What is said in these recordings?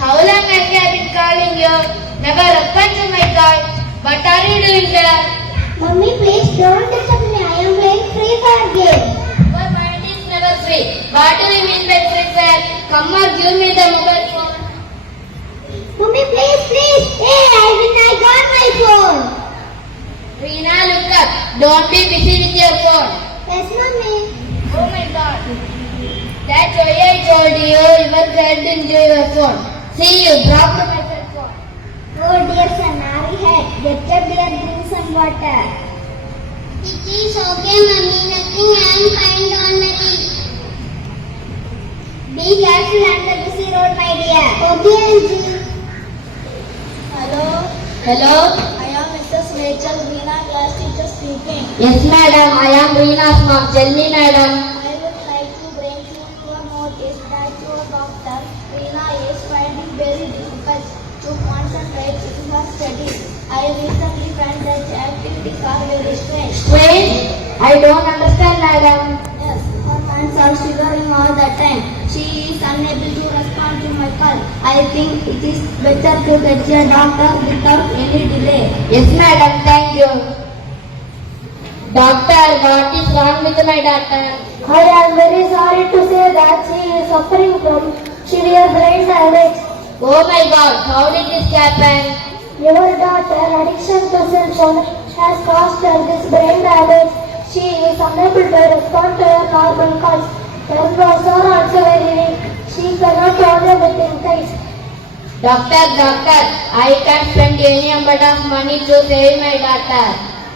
How long I have been calling you? Never opened to my call. What are you doing there? Mummy, please don't disturb me. I am playing Free Fire game. My mind is never free. What do you mean by free fire? Come on, give me the mobile phone. Mummy, please. Hey, I got my phone. Reena, look up. Don't be busy with your phone. Yes, Mummy. Oh my God. That's why I told you your friend into your phone. See, you dropped my cell phone. Oh dear son, hurry head. Get up there, drink some water. It is okay, Mummy. Nothing. I am fine. Don't worry. Be careful on the busy road, my dear. Okay, Auntie. Hello, Hello? I am Mrs. Rachel, Reena class teacher speaking. Yes, madam. I am Reena's mom. Tell me, madam. I would like to bring you your notice that your daughter Reena is finding very difficult to concentrate in her studies. I recently found that the activities are very strange. Strange? I don't understand, madam. Yes, her hands are shivering all the time. She is unable to respond to my call. I think it is better to get a doctor without any delay. Yes, madam. Thank you. Doctor, what is wrong with my daughter? I am very sorry to say that she is suffering from severe brain damage. Oh my God. How did this happen? Your daughter addiction to cell phone has caused her this brain damage. She is unable to respond to her normal calls. Her nerves are also very weak. She cannot order within days. Doctor, I can't spend any amount of money to save my daughter.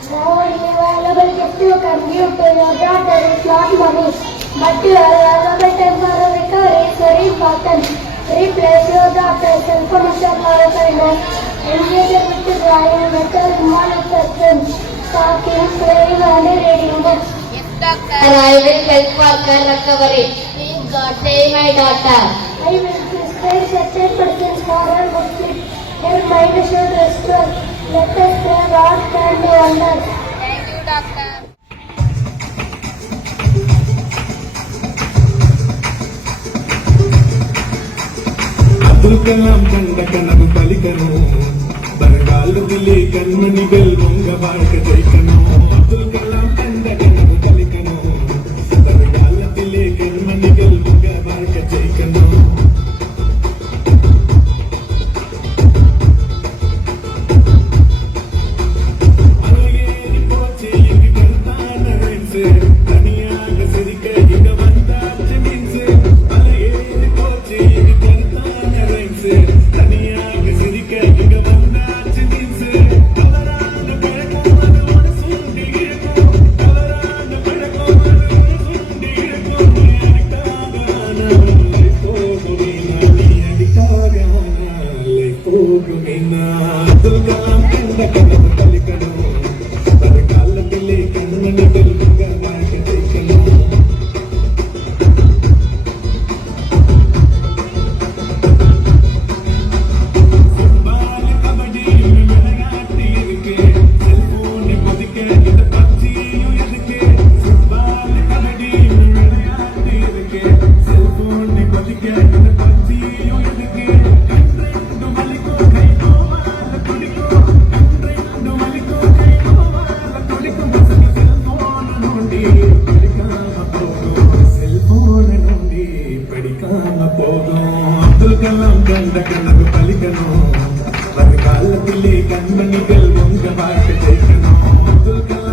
Now the available gift you can give to your daughter is not money, but your available temporary recovery is very important. Replace your daughter's information modifier, engage with drawing, metal, monitoring, talking, playing and reading books. Yes, doctor. I will help for her recovery. Please God save my daughter. I will prescribe certain medicines for her good sleep. Her mind should restore. Let us pray God can do wonders. Thank you, doctor. Abdul Kalam కండ కనవు పలికను బరగాలు దిలే కన్మణిగల్ వంగ వాడక జైకను అబ్దుల్ కలాం కండ కనవు పలికను బరగాల దిలే కన్మణిగల్ వంగ వాడక జైకను అరయేరి పోచే ఇంగి కర్తాన వెన్సే తనియాగ సిరిక ఇంగ వందాచ మిన్సే అరయేరి పోచే ఇంగి కర్తాన వెన్సే తనియాగ సిరిక ఇంగ వందాచ మిన్సే కవరాన పెడకోమను మనసుండి ఇరుకో కవరాన పెడకోమను మనసుండి ఇరుకో అడికాగాన లేకోగుమినా అబ్దుల్ కలాం కండ కనవు పలికను బరగాల దిలే కన్మణిగల్ వంగ వాడక జైకను football kabaddi விளையாட்டு இருக்கு செல்போன் பதுக்க இந்த பப்ஜியும் எதுக்கு ஃபுட்பால் கபடி விளையாட்டு இருக்கு செல்போன் பதுக்க இந்த பப்ஜியும் எதுக்கு கண்ரெண்டு மலிக்கோ கை கோவால குடிக்கும் கண்ரெண்டு மலிக்கோ கை கோவால குடிக்கும் பசங்க செல்போன் நோண்டி படிக்காம போகும் செல்போன் நோண்டி படிக்காம போகும் అబ్దుల్ కలాం కండ కనవు పలికను బరగాల దిలే కన్మణిగల్ వంగ వాడక జైకను అబ్దుల్ కలాం